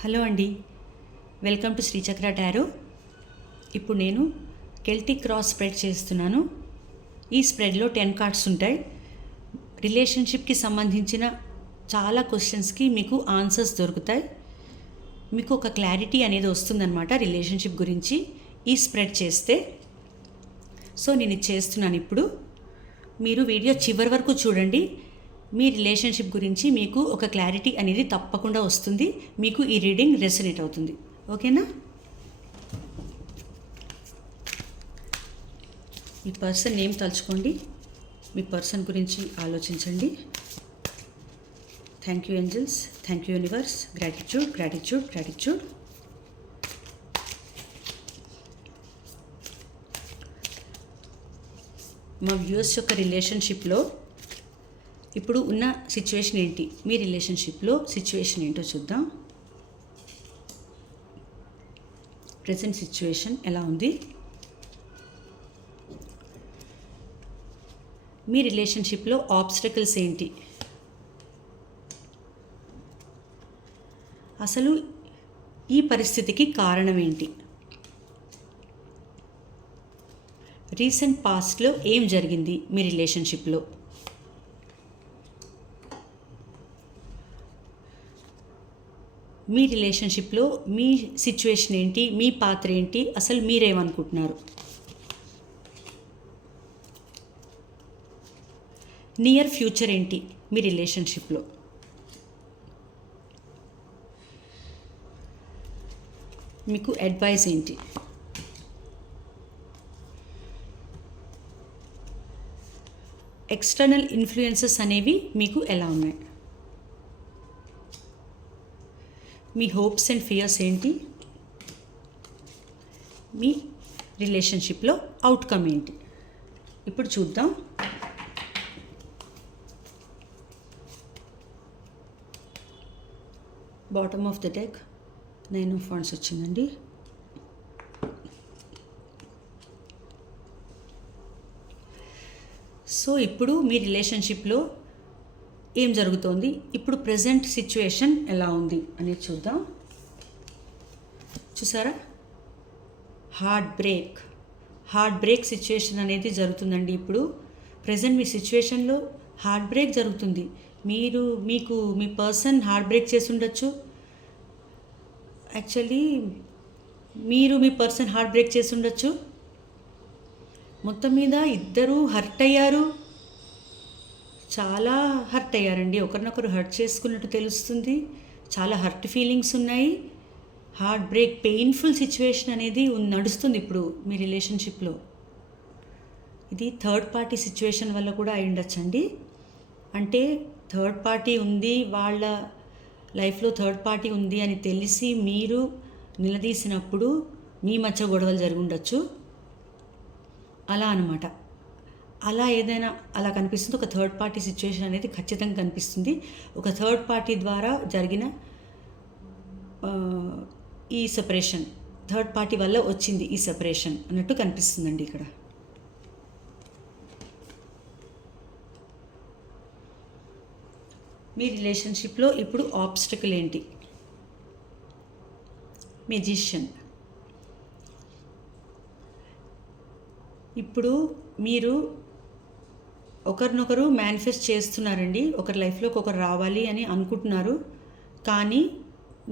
Hello అండి, welcome to Sri Chakra tarot. ఇప్పుడు నేను కెల్టిక్ క్రాస్ స్ప్రెడ్ చేస్తున్నాను. ఈ స్ప్రెడ్లో 10 కార్డ్స్ ఉంటాయి. రిలేషన్షిప్కి సంబంధించిన చాలా క్వశ్చన్స్కి మీకు ఆన్సర్స్ దొరుకుతాయి. మీకు ఒక క్లారిటీ అనేది వస్తుందన్నమాట రిలేషన్షిప్ గురించి ఈ స్ప్రెడ్ చేస్తే. సో నేను ఇది చేస్తున్నాను. ఇప్పుడు మీరు వీడియో చివరి వరకు చూడండి. మీ రిలేషన్షిప్ గురించి మీకు ఒక క్లారిటీ అనేది తప్పకుండా వస్తుంది. మీకు ఈ రీడింగ్ రెసనేట్ అవుతుంది. ఓకేనా? మీ పర్సన్ నేమ్ తలుచుకోండి. మీ పర్సన్ గురించి ఆలోచించండి. Thank you angels, thank you universe, gratitude gratitude gratitude. మా వ్యూయర్స్ యొక్క రిలేషన్షిప్లో ఇప్పుడు ఉన్న సిచ్యువేషన్ ఏంటి, మీ రిలేషన్షిప్లో సిచ్యువేషన్ ఏంటో చూద్దాం. ప్రజెంట్ సిచ్యువేషన్ ఎలా ఉంది? మీ రిలేషన్షిప్లో ఆబ్స్టకల్స్ ఏంటి? అసలు ఈ పరిస్థితికి కారణం ఏంటి? రీసెంట్ పాస్ట్లో ఏం జరిగింది మీ రిలేషన్షిప్లో? మీ రిలేషన్షిప్లో మీ సిచ్యువేషన్ ఏంటి, మీ పాత్ర ఏంటి, అసలు మీరేమనుకుంటున్నారు? నియర్ ఫ్యూచర్ ఏంటి మీ రిలేషన్షిప్లో? మీకు అడ్వైస్ ఏంటి? ఎక్స్టర్నల్ ఇన్ఫ్లుయెన్సెస్ అనేవి మీకు ఎలా ఉన్నాయి? మీ హోప్స్ అండ్ ఫియర్స్ ఏంటి? మీ రిలేషన్షిప్లో అవుట్కమ్ ఏంటి? ఇప్పుడు చూద్దాం. Bottom of the deck 9 of wands వచ్చిందండి. సో ఇప్పుడు మీ రిలేషన్షిప్లో ఏం జరుగుతోంది, ఇప్పుడు ప్రజెంట్ సిచ్యువేషన్ ఎలా ఉంది అనేది చూద్దాం. చూసారా, హార్ట్ బ్రేక్ సిచ్యువేషన్ అనేది జరుగుతుందండి. ఇప్పుడు ప్రజెంట్ మీ సిచ్యువేషన్లో హార్ట్ బ్రేక్ జరుగుతుంది. మీ పర్సన్ హార్ట్ బ్రేక్ చేసి ఉండొచ్చు. యాక్చువల్లీ మీ పర్సన్ హార్ట్ బ్రేక్ చేసి ఉండొచ్చు. మొత్తం మీద ఇద్దరు హర్ట్ అయ్యారు, చాలా హర్ట్ అయ్యారండి. ఒకరినొకరు హర్ట్ చేసుకున్నట్టు తెలుస్తుంది. చాలా హర్ట్ ఫీలింగ్స్ ఉన్నాయి. హార్ట్ బ్రేక్ పెయిన్ఫుల్ సిచ్యువేషన్ అనేది నడుస్తుంది ఇప్పుడు మీ రిలేషన్షిప్లో. ఇది థర్డ్ పార్టీ సిచ్యువేషన్ వల్ల కూడా అయి ఉండొచ్చండి. అంటే థర్డ్ పార్టీ ఉంది, వాళ్ళ లైఫ్లో థర్డ్ పార్టీ ఉంది అని తెలిసి మీరు నిలదీసినప్పుడు మీ మధ్య గొడవలు జరిగి ఉండొచ్చు. అలా అనమాట. అలా కనిపిస్తుంది. ఒక థర్డ్ పార్టీ సిచ్యువేషన్ అనేది ఖచ్చితంగా కనిపిస్తుంది. ఒక థర్డ్ పార్టీ ద్వారా జరిగిన ఈ సెపరేషన్, థర్డ్ పార్టీ వల్ల వచ్చింది ఈ సెపరేషన్ అన్నట్టు కనిపిస్తుందండి ఇక్కడ. మీ రిలేషన్షిప్లో ఇప్పుడు ఆబ్స్టకల్ ఏంటి? మెజిషియన్. ఇప్పుడు మీరు ఒకరినొకరు మేనిఫెస్ట్ చేస్తున్నారండి. ఒకరి లైఫ్లోకి ఒకరు రావాలి అని అనుకుంటున్నారు, కానీ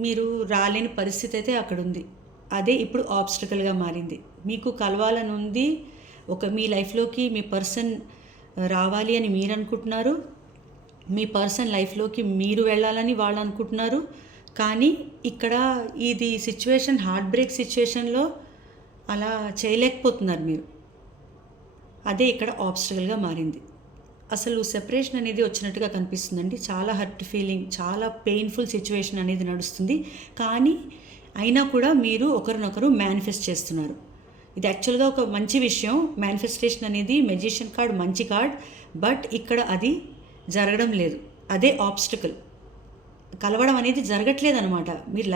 మీరు రాలేని పరిస్థితి అయితే అక్కడ ఉంది. అదే ఇప్పుడు ఆబ్స్టకల్గా మారింది. మీకు కలవాలని ఉంది, మీ లైఫ్లోకి మీ పర్సన్ రావాలి అని మీరు అనుకుంటున్నారు, మీ పర్సన్ లైఫ్లోకి మీరు వెళ్ళాలని వాళ్ళు అనుకుంటున్నారు. కానీ ఇక్కడ ఇది సిచ్యువేషన్ హార్ట్ బ్రేక్ సిచ్యువేషన్లో అలా చేయలేకపోతున్నారు మీరు. అదే ఇక్కడ ఆబ్స్టకల్గా మారింది. అసలు సెపరేషన్ అనేది వచ్చినట్టుగా కనిపిస్తుందండి. చాలా హర్ట్ ఫీలింగ్, చాలా పెయిన్ఫుల్ సిచ్యువేషన్ అనేది నడుస్తుంది. కానీ అయినా కూడా మీరు ఒకరినొకరు మేనిఫెస్ట్ చేస్తున్నారు. ఇది యాక్చువల్గా ఒక మంచి విషయం. మేనిఫెస్టేషన్ అనేది మెజిషియన్ కార్డ్ మంచి కార్డ్. బట్ ఇక్కడ అది జరగడం లేదు. అదే ఆబ్స్టకల్. కలవడం అనేది జరగట్లేదు అనమాట. మీరు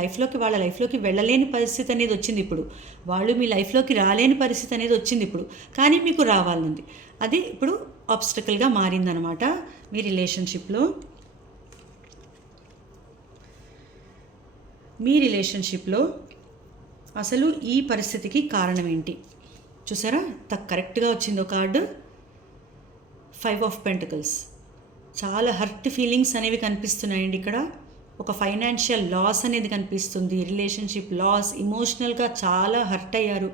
వాళ్ళ లైఫ్లోకి వెళ్ళలేని పరిస్థితి అనేది వచ్చింది ఇప్పుడు. వాళ్ళు మీ లైఫ్లోకి రాలేని పరిస్థితి అనేది వచ్చింది ఇప్పుడు. కానీ మీకు రావాలనుంది. అది ఇప్పుడు ఆబ్స్టకల్గా మారిందనమాట మీ రిలేషన్షిప్లో. మీ రిలేషన్షిప్లో అసలు ఈ పరిస్థితికి కారణం ఏంటి? చూసారా, కరెక్ట్గా వచ్చిందో కార్డు, 5 ఆఫ్ పెంటకల్స్. చాలా హర్ట్ ఫీలింగ్స్ అనేవి కనిపిస్తున్నాయండి ఇక్కడ. ఒక ఫైనాన్షియల్ లాస్ అనేది కనిపిస్తుంది, రిలేషన్షిప్ లాస్, ఇమోషనల్గా చాలా హర్ట్ అయ్యారు,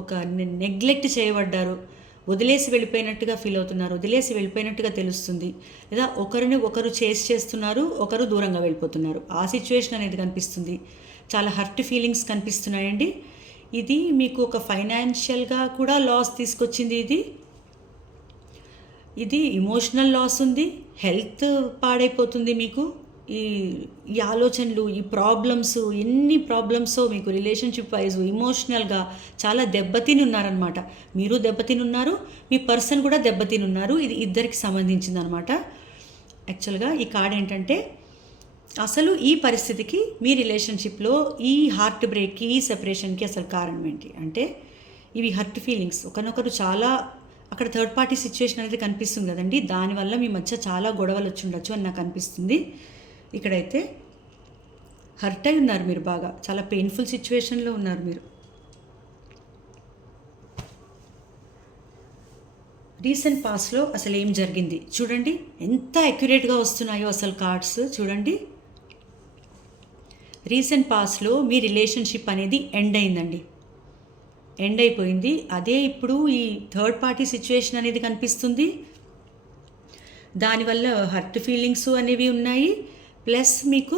ఒక నెగ్లెక్ట్ చేయబడ్డారు, వదిలేసి వెళ్ళిపోయినట్టుగా ఫీల్ అవుతున్నారు, వదిలేసి వెళ్ళిపోయినట్టుగా తెలుస్తుంది, లేదా ఒకరిని ఒకరు చేస్తున్నారు, ఒకరు దూరంగా వెళ్ళిపోతున్నారు, ఆ సిచ్యువేషన్ అనేది కనిపిస్తుంది. చాలా హర్ట్ ఫీలింగ్స్ కనిపిస్తున్నాయండి. ఇది మీకు ఒక ఫైనాన్షియల్గా కూడా లాస్ తీసుకొచ్చింది. ఇది ఇమోషనల్ లాస్ ఉంది, హెల్త్ పాడైపోతుంది మీకు. ఈ ఆలోచనలు, ఈ ప్రాబ్లమ్స్, ఎన్ని ప్రాబ్లమ్సో మీకు రిలేషన్షిప్ వైజ్ ఇమోషనల్గా చాలా దెబ్బతిని ఉన్నారనమాట. మీరు దెబ్బతిని ఉన్నారు, మీ పర్సన్ కూడా దెబ్బతిని ఉన్నారు. ఇది ఇద్దరికి సంబంధించింది అనమాట. యాక్చువల్గా ఈ కార్డ్ ఏంటంటే, అసలు ఈ పరిస్థితికి మీ రిలేషన్షిప్లో ఈ హార్ట్ బ్రేక్కి, ఈ సెపరేషన్కి అసలు కారణం ఏంటి అంటే, ఇవి హర్ట్ ఫీలింగ్స్. ఒకరినొకరు చాలా, అక్కడ థర్డ్ పార్టీ సిచ్యువేషన్ అనేది కనిపిస్తుంది కదండి, దానివల్ల మీ మధ్య చాలా గొడవలు వచ్చి ఉండొచ్చు అని నాకు అనిపిస్తుంది. ఇక్కడైతే హర్ట్ అయి ఉన్నారు మీరు, బాగా చాలా పెయిన్ఫుల్ సిచ్యువేషన్లో ఉన్నారు మీరు. రీసెంట్ పాస్ట్లో అసలు ఏం జరిగింది చూడండి, ఎంత అక్యురేట్గా వస్తున్నాయో అసలు కార్డ్స్ చూడండి. రీసెంట్ పాస్ట్లో మీ రిలేషన్షిప్ అనేది ఎండ్ అయిందండి, ఎండ్ అయిపోయింది. అదే ఇప్పుడు ఈ థర్డ్ పార్టీ సిచ్యువేషన్ అనేది కనిపిస్తుంది. దానివల్ల హర్ట్ ఫీలింగ్స్ అనేవి ఉన్నాయి. ప్లస్ మీకు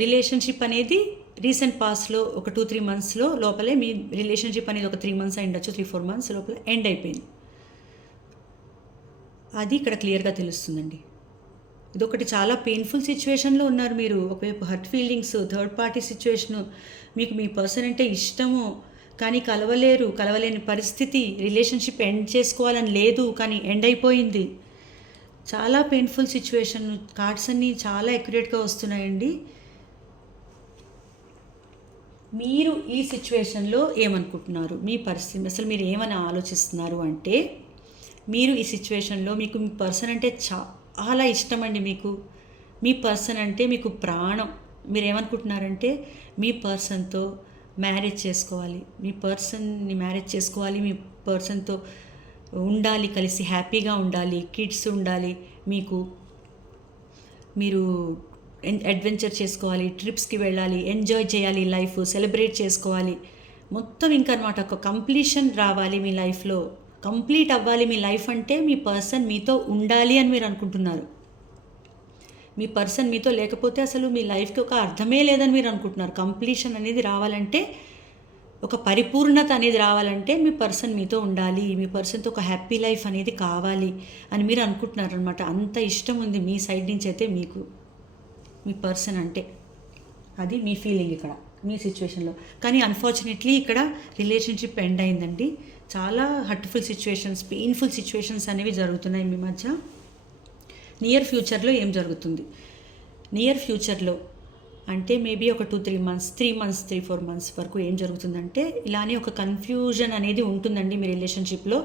రిలేషన్షిప్ అనేది రీసెంట్ పాస్ట్లో ఒక 2-3 మంత్స్లో లోపలే మీ రిలేషన్షిప్ అనేది ఒక 3 మంత్స్ అయిండొచ్చు, 3-4 మంత్స్ లోపల ఎండ్ అయిపోయింది. అది ఇక్కడ క్లియర్గా తెలుస్తుందండి. ఇదొకటి చాలా పెయిన్ఫుల్ సిచ్యువేషన్లో ఉన్నారు మీరు. ఒకవైపు hurt feelings, third party situation, మీకు మీ పర్సన్ అంటే ఇష్టము కానీ కలవలేని పరిస్థితి, రిలేషన్షిప్ ఎండ్ చేసుకోవాలని లేదు కానీ ఎండ్ అయిపోయింది. చాలా పెయిన్ఫుల్ సిచ్యువేషన్. కార్డ్స్ అన్నీ చాలా అక్యురేట్గా వస్తున్నాయండి. మీరు ఈ సిచ్యువేషన్లో ఏమనుకుంటున్నారు, మీ పరిస్థితి అసలు మీరు ఏమని ఆలోచిస్తున్నారు అంటే, మీరు ఈ సిచ్యువేషన్లో మీకు మీ పర్సన్ అంటే చాలా ఇష్టం అండి. మీకు మీ పర్సన్ అంటే మీకు ప్రాణం. మీరు ఏమనుకుంటున్నారంటే, మీ పర్సన్తో మ్యారేజ్ చేసుకోవాలి, మీ పర్సన్తో ఉండాలి, కలిసి హ్యాపీగా ఉండాలి, కిడ్స్ ఉండాలి, మీరు అడ్వెంచర్ చేసుకోవాలి, ట్రిప్స్కి వెళ్ళాలి, ఎంజాయ్ చేయాలి, లైఫ్ సెలబ్రేట్ చేసుకోవాలి, మొత్తం ఇంకా అనమాట ఒక కంప్లీషన్ రావాలి మీ లైఫ్లో, కంప్లీట్ అవ్వాలి మీ లైఫ్. అంటే మీ పర్సన్ మీతో ఉండాలి అని మీరు అనుకుంటున్నారు. మీ పర్సన్ మీతో లేకపోతే అసలు మీ లైఫ్కి ఒక అర్థమే లేదని మీరు అనుకుంటున్నారు. కంప్లీషన్ అనేది రావాలంటే, ఒక పరిపూర్ణత అనేది రావాలంటే మీ పర్సన్ మీతో ఉండాలి, మీ పర్సన్తో ఒక హ్యాపీ లైఫ్ అనేది కావాలి అని మీరు అనుకుంటున్నారు అనమాట. అంత ఇష్టం ఉంది మీ సైడ్ నుంచి అయితే మీకు మీ పర్సన్ అంటే. అది మీ ఫీలింగ్ ఇక్కడ మీ సిచ్యువేషన్లో. కానీ అన్ఫార్చునేట్లీ ఇక్కడ రిలేషన్షిప్ ఎండ్ అయిందండి. చాలా హర్ట్ఫుల్ సిచ్యువేషన్స్, పెయిన్ఫుల్ సిచ్యువేషన్స్ అనేవి జరుగుతున్నాయి మీ మధ్య. నియర్ ఫ్యూచర్లో ఏం జరుగుతుంది, నియర్ ఫ్యూచర్లో అంటే మేబీ ఒక 2-3 మంత్స్, 3-4 మంత్స్ వరకు ఏం జరుగుతుందంటే, ఇలానే ఒక కన్ఫ్యూజన్ అనేది ఉంటుందండి మీ రిలేషన్షిప్లో.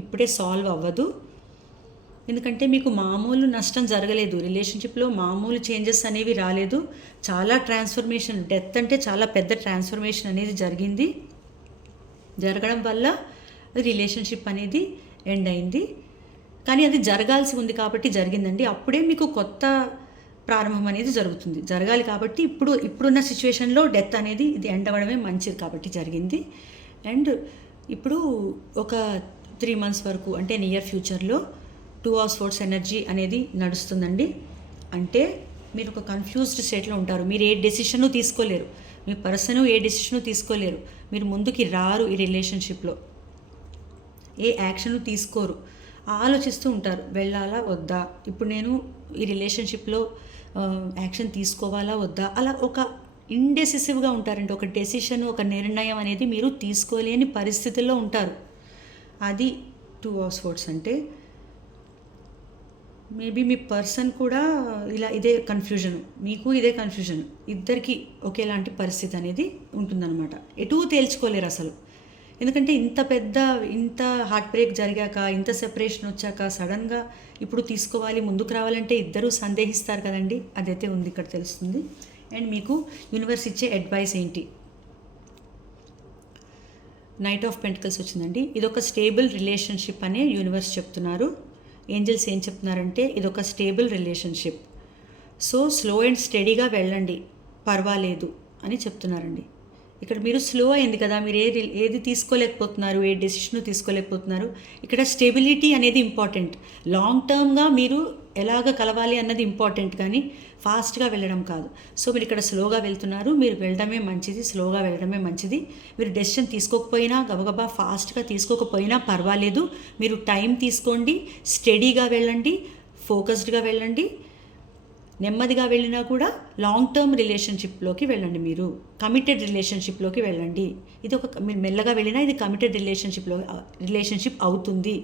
ఇప్పుడే సాల్వ్ అవ్వదు, ఎందుకంటే మీకు మామూలు నష్టం జరగలేదు, రిలేషన్షిప్లో మామూలు చేంజెస్ అనేవి రాలేదు. చాలా ట్రాన్స్ఫర్మేషన్, డెత్ అంటే చాలా పెద్ద ట్రాన్స్ఫర్మేషన్ అనేది జరగడం వల్ల రిలేషన్షిప్ అనేది ఎండ్ అయింది. కానీ అది జరగాల్సి ఉంది కాబట్టి జరిగిందండి. అప్పుడే మీకు కొత్త ప్రారంభం అనేది జరగాలి కాబట్టి ఇప్పుడున్న సిచ్యువేషన్లో డెత్ అనేది ఇది ఎండ్ అవ్వడమే మంచిది కాబట్టి జరిగింది. అండ్ ఇప్పుడు ఒక 3 మంత్స్ వరకు అంటే నియర్ ఫ్యూచర్లో 2 of Swords ఎనర్జీ అనేది నడుస్తుందండి. అంటే మీరు ఒక కన్ఫ్యూజ్డ్ స్టేట్లో ఉంటారు. మీరు ఏ డెసిషను తీసుకోలేరు, మీ పర్సను ఏ డెసిషను తీసుకోలేరు, మీరు ముందుకి రారు, ఈ రిలేషన్షిప్లో ఏ యాక్షను తీసుకోరు, ఆలోచిస్తూ ఉంటారు వెళ్ళాలా వద్దా, ఇప్పుడు నేను ఈ రిలేషన్షిప్లో యాక్షన్ తీసుకోవాలా వద్దా, అలా ఒక ఇండెసిసివ్గా ఉంటారండి. ఒక డెసిషన్, ఒక నిర్ణయం అనేది మీరు తీసుకోలేని పరిస్థితుల్లో ఉంటారు. అది 2 of Swords అంటే. మేబీ మీ పర్సన్ కూడా ఇదే కన్ఫ్యూజన్, మీకు ఇదే కన్ఫ్యూజన్, ఇద్దరికి ఒకేలాంటి పరిస్థితి అనేది ఉంటుందన్నమాట. ఎటూ తేల్చుకోలేరు అసలు. ఎందుకంటే ఇంత హార్ట్ బ్రేక్ జరిగాక, ఇంత సెపరేషన్ వచ్చాక సడన్గా ఇప్పుడు తీసుకోవాలి, ముందుకు రావాలంటే ఇద్దరూ సందేహిస్తారు కదండి. అదైతే ఉంది ఇక్కడ తెలుస్తుంది. అండ్ మీకు యూనివర్స్ ఇచ్చే అడ్వైస్ ఏంటి? నైట్ ఆఫ్ పెంటికల్స్ వచ్చిందండి. ఇదొక స్టేబుల్ రిలేషన్షిప్ అనే యూనివర్స్ చెప్తున్నారు. ఏంజల్స్ ఏం చెప్తున్నారంటే ఇదొక stable relationship, so slow and స్టడీగా వెళ్ళండి, పర్వాలేదు అని చెప్తున్నారండి. ఇక్కడ మీరు స్లో అయింది కదా, మీరు ఏది తీసుకోలేకపోతున్నారు, ఏ డెసిషన్ తీసుకోలేకపోతున్నారు. ఇక్కడ స్టెబిలిటీ అనేది ఇంపార్టెంట్. లాంగ్ టర్మ్గా మీరు ఎలాగ కలవాలి అన్నది ఇంపార్టెంట్, కానీ ఫాస్ట్గా వెళ్ళడం కాదు. సో మీరు ఇక్కడ స్లోగా వెళ్తున్నారు, మీరు వెళ్ళడమే మంచిది, స్లోగా వెళ్ళడమే మంచిది. మీరు డెసిషన్ తీసుకోకపోయినా, గబగబా ఫాస్ట్గా తీసుకోకపోయినా పర్వాలేదు, మీరు టైం తీసుకోండి, స్టడీగా వెళ్ళండి, ఫోకస్డ్గా వెళ్ళండి. నెమ్మదిగా వెళ్ళినా కూడా లాంగ్ టర్మ్ రిలేషన్షిప్లోకి వెళ్ళండి, కమిటెడ్ రిలేషన్షిప్లోకి వెళ్ళండి. ఇది మీరు మెల్లగా వెళ్ళినా ఇది కమిటెడ్ రిలేషన్షిప్ అవుతుంది,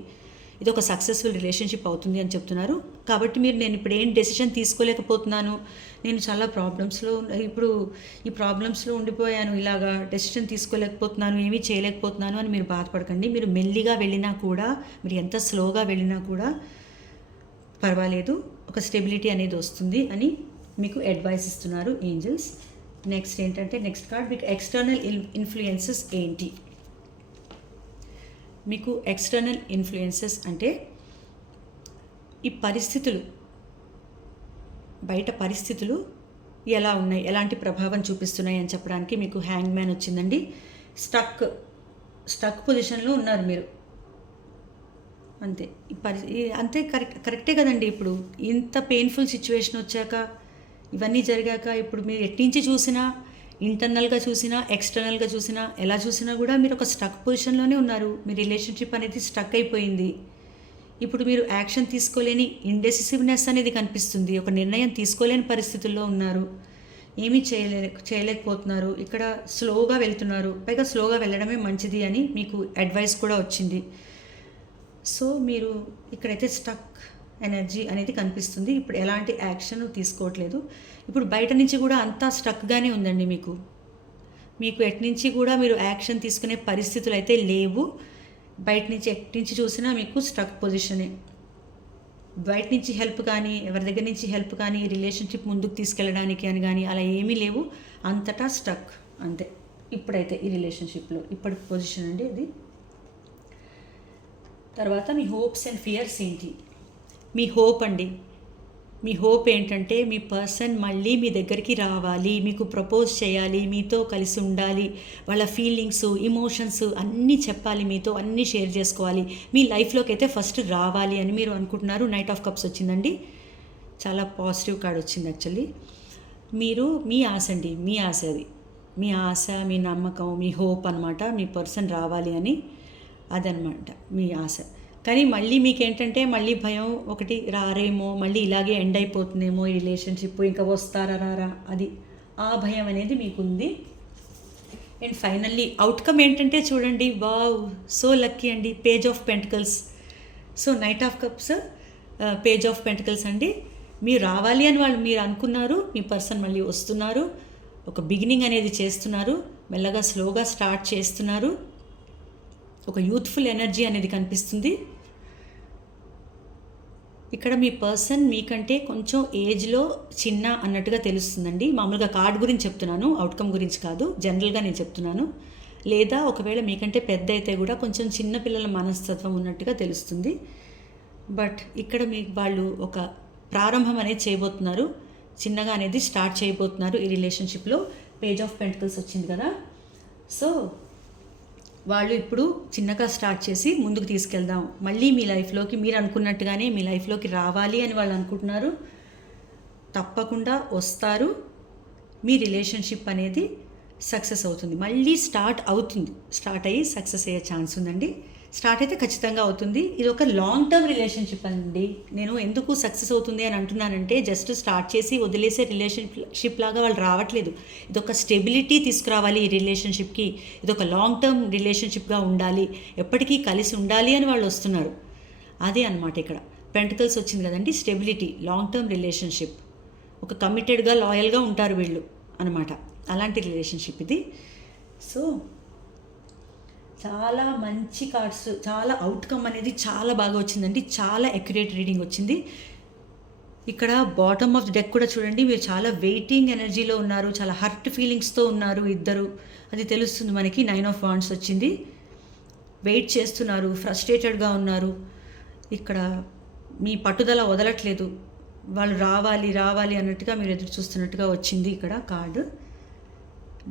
ఇది ఒక సక్సెస్ఫుల్ రిలేషన్షిప్ అవుతుంది అని చెప్తున్నారు. కాబట్టి నేను ఇప్పుడు ఏం డెసిషన్ తీసుకోలేకపోతున్నాను, నేను చాలా ఈ ప్రాబ్లమ్స్లో ఉండిపోయాను, ఇలాగా డెసిషన్ తీసుకోలేకపోతున్నాను, ఏమీ చేయలేకపోతున్నాను అని మీరు బాధపడకండి. మీరు మెల్లిగా వెళ్ళినా కూడా, మీరు ఎంత స్లోగా వెళ్ళినా కూడా పర్వాలేదు, ఒక స్టెబిలిటీ అనేది వస్తుంది అని మీకు అడ్వైస్ ఇస్తున్నారు ఏంజల్స్. నెక్స్ట్ ఏంటంటే, నెక్స్ట్ కార్డ్ మీకు ఎక్స్టర్నల్ ఇన్ఫ్లుయెన్సెస్ ఏంటి? మీకు ఎక్స్టర్నల్ ఇన్ఫ్లుయెన్సెస్ అంటే ఈ పరిస్థితులు, బయట పరిస్థితులు ఎలా ఉన్నాయి, ఎలాంటి ప్రభావం చూపిస్తున్నాయి అని చెప్పడానికి మీకు హ్యాంగ్ మ్యాన్ వచ్చిందండి. స్టక్ పొజిషన్లో ఉన్నారు మీరు, అంతే. అంతే కరెక్టే కదండి. ఇప్పుడు ఇంత పెయిన్ఫుల్ సిచ్యువేషన్ వచ్చాక, ఇవన్నీ జరిగాక, ఇప్పుడు మీరు ఎట్నుంచి చూసినా, ఇంటర్నల్గా చూసినా, ఎక్స్టర్నల్గా చూసినా, ఎలా చూసినా కూడా మీరు ఒక స్టక్ పొజిషన్లోనే ఉన్నారు. మీ రిలేషన్షిప్ అనేది స్టక్ అయిపోయింది. ఇప్పుడు మీరు యాక్షన్ తీసుకోలేని ఇండెసిసివ్నెస్ అనేది కనిపిస్తుంది. ఒక నిర్ణయం తీసుకోలేని పరిస్థితుల్లో ఉన్నారు, ఏమీ చేయలేకపోతున్నారు. ఇక్కడ స్లోగా వెళ్తున్నారు, పైగా స్లోగా వెళ్ళడమే మంచిది అని మీకు అడ్వైస్ కూడా వచ్చింది. సో మీరు ఇక్కడైతే స్టక్ ఎనర్జీ అనేది కనిపిస్తుంది. ఇప్పుడు ఎలాంటి యాక్షన్ తీసుకోవట్లేదు. ఇప్పుడు బయట నుంచి కూడా అంతా స్టక్గానే ఉందండి. మీకు ఎట్నుంచి కూడా మీరు యాక్షన్ తీసుకునే పరిస్థితులు అయితే లేవు. బయట నుంచి ఎట్నుంచి చూసినా మీకు స్టక్ పొజిషనే. బయట నుంచి హెల్ప్ కానీ, ఎవరి దగ్గర నుంచి హెల్ప్ కానీ, రిలేషన్షిప్ ముందుకు తీసుకెళ్ళడానికి అని కానీ అలా ఏమీ లేవు. అంతటా స్టక్, అంతే. ఇప్పుడైతే ఈ రిలేషన్షిప్లో ఇప్పటి పొజిషన్ అండి ఇది. తర్వాత మీ హోప్స్ అండ్ ఫియర్స్ ఏంటి? మీ హోప్ ఏంటంటే మీ పర్సన్ మళ్ళీ మీ దగ్గరికి రావాలి, మీకు ప్రపోజ్ చేయాలి, మీతో కలిసి ఉండాలి, వాళ్ళ ఫీలింగ్స్, ఇమోషన్స్ అన్నీ చెప్పాలి, మీతో అన్నీ షేర్ చేసుకోవాలి, మీ లైఫ్లోకి అయితే ఫస్ట్ రావాలి అని మీరు అనుకుంటున్నారు. నైట్ ఆఫ్ కప్స్ వచ్చిందండి, చాలా పాజిటివ్ కార్డ్ వచ్చింది యాక్చువల్లీ. మీ ఆశ అండి, మీ ఆశ అది, మీ ఆశ, మీ నమ్మకం, మీ హోప్ అనమాట. మీ పర్సన్ రావాలి అని, అదనమాట మీ ఆశ. కానీ మళ్ళీ మీకేంటంటే మళ్ళీ భయం ఒకటి, రారేమో, మళ్ళీ ఇలాగే ఎండ్ అయిపోతుందేమో ఈ రిలేషన్షిప్, ఇంకా వస్తారా రారా, అది ఆ భయం అనేది మీకుంది. అండ్ ఫైనల్లీ అవుట్కమ్ ఏంటంటే చూడండి, వావ్, సో లక్కీ అండి, page of pentacles. So knight of cups, page of pentacles అండి. మీరు రావాలి అని మీరు అనుకున్నారు, మీ పర్సన్ మళ్ళీ వస్తున్నారు, ఒక బిగినింగ్ అనేది చేస్తున్నారు, మెల్లగా స్లోగా స్టార్ట్ చేస్తున్నారు. ఒక యూత్ఫుల్ ఎనర్జీ అనేది కనిపిస్తుంది. ఇక్కడ మీ పర్సన్ మీకంటే కొంచెం ఏజ్లో చిన్న అన్నట్టుగా తెలుస్తుందండి. మామూలుగా కార్డ్ గురించి చెప్తున్నాను, అవుట్కమ్ గురించి కాదు, జనరల్గా నేను చెప్తున్నాను. లేదా ఒకవేళ మీకంటే పెద్ద అయితే కూడా కొంచెం చిన్న పిల్లల మనస్తత్వం ఉన్నట్టుగా తెలుస్తుంది. బట్ ఇక్కడ వాళ్ళు ఒక ప్రారంభం అనేది చేయబోతున్నారు, చిన్నగా అనేది స్టార్ట్ చేయబోతున్నారు ఈ రిలేషన్షిప్లో. పేజ్ ఆఫ్ పెంటికల్స్ వచ్చింది కదా, సో వాళ్ళు ఇప్పుడు చిన్నగా స్టార్ట్ చేసి ముందుకు తీసుకెళ్దాం, మళ్ళీ మీ లైఫ్లోకి మీరు అనుకున్నట్టుగానే మీ లైఫ్లోకి రావాలి అని వాళ్ళు అనుకుంటున్నారు. తప్పకుండా వస్తారు, మీ రిలేషన్షిప్ అనేది సక్సెస్ అవుతుంది, మళ్ళీ స్టార్ట్ అయ్యి సక్సెస్ అయ్యే ఛాన్స్ ఉందండి. స్టార్ట్ అయితే ఖచ్చితంగా అవుతుంది. ఇది ఒక లాంగ్ టర్మ్ రిలేషన్షిప్ అండి. నేను ఎందుకు సక్సెస్ అవుతుంది అని అంటున్నానంటే, జస్ట్ స్టార్ట్ చేసి వదిలేసే రిలేషన్షిప్ లాగా వాళ్ళు రావట్లేదు. ఇదొక స్టెబిలిటీ తీసుకురావాలి ఈ రిలేషన్షిప్కి, ఇదొక లాంగ్ టర్మ్ రిలేషన్షిప్గా ఉండాలి, ఎప్పటికీ కలిసి ఉండాలి అని వాళ్ళు వస్తున్నారు. అదే అన్నమాట ఇక్కడ పెంటికల్స్ వచ్చింది కదండి, స్టెబిలిటీ, లాంగ్ టర్మ్ రిలేషన్షిప్, ఒక కమిటెడ్గా లాయల్గా ఉంటారు వీళ్ళు అనమాట. అలాంటి రిలేషన్షిప్ ఇది. సో చాలా మంచి కార్డ్స్, చాలా అవుట్కమ్ అనేది చాలా బాగా వచ్చిందండి, చాలా అక్యురేట్ రీడింగ్ వచ్చింది. ఇక్కడ బాటమ్ ఆఫ్ ది డెక్ కూడా చూడండి, మీరు చాలా వెయిటింగ్ ఎనర్జీలో ఉన్నారు, చాలా హర్ట్ ఫీలింగ్స్తో ఉన్నారు ఇద్దరు. అది తెలుస్తుంది మనకి. 9 ఆఫ్ వాండ్స్ వచ్చింది. వెయిట్ చేస్తున్నారు, ఫ్రస్ట్రేటెడ్గా ఉన్నారు. ఇక్కడ మీ పట్టుదల వదలట్లేదు. వాళ్ళు రావాలి రావాలి అన్నట్టుగా మీరు ఎదురు చూస్తున్నట్టుగా వచ్చింది ఇక్కడ card.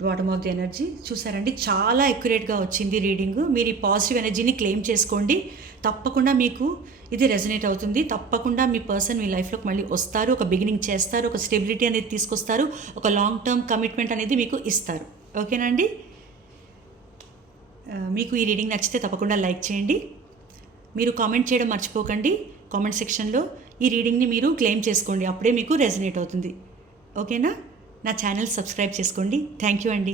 Bottom of the energy చూసారండి, చాలా అక్యురేట్గా వచ్చింది రీడింగ్. మీరు ఈ పాజిటివ్ ఎనర్జీని క్లెయిమ్ చేసుకోండి. తప్పకుండా మీకు ఇది రెజనేట్ అవుతుంది. తప్పకుండా మీ పర్సన్ మీ లైఫ్లోకి మళ్ళీ వస్తారు, ఒక బిగినింగ్ చేస్తారు, ఒక స్టెబిలిటీ అనేది తీసుకొస్తారు, ఒక లాంగ్ టర్మ్ కమిట్మెంట్ అనేది మీకు ఇస్తారు. ఓకేనండి. మీకు ఈ రీడింగ్ నచ్చితే తప్పకుండా లైక్ చేయండి. మీరు కామెంట్ చేయడం మర్చిపోకండి. కామెంట్ సెక్షన్లో ఈ రీడింగ్ని మీరు క్లెయిమ్ చేసుకోండి, అప్పుడే మీకు రెజనేట్ అవుతుంది. ఓకేనా. నా ఛానల్ సబ్స్క్రైబ్ చేసుకోండి. థ్యాంక్ యూ అండి.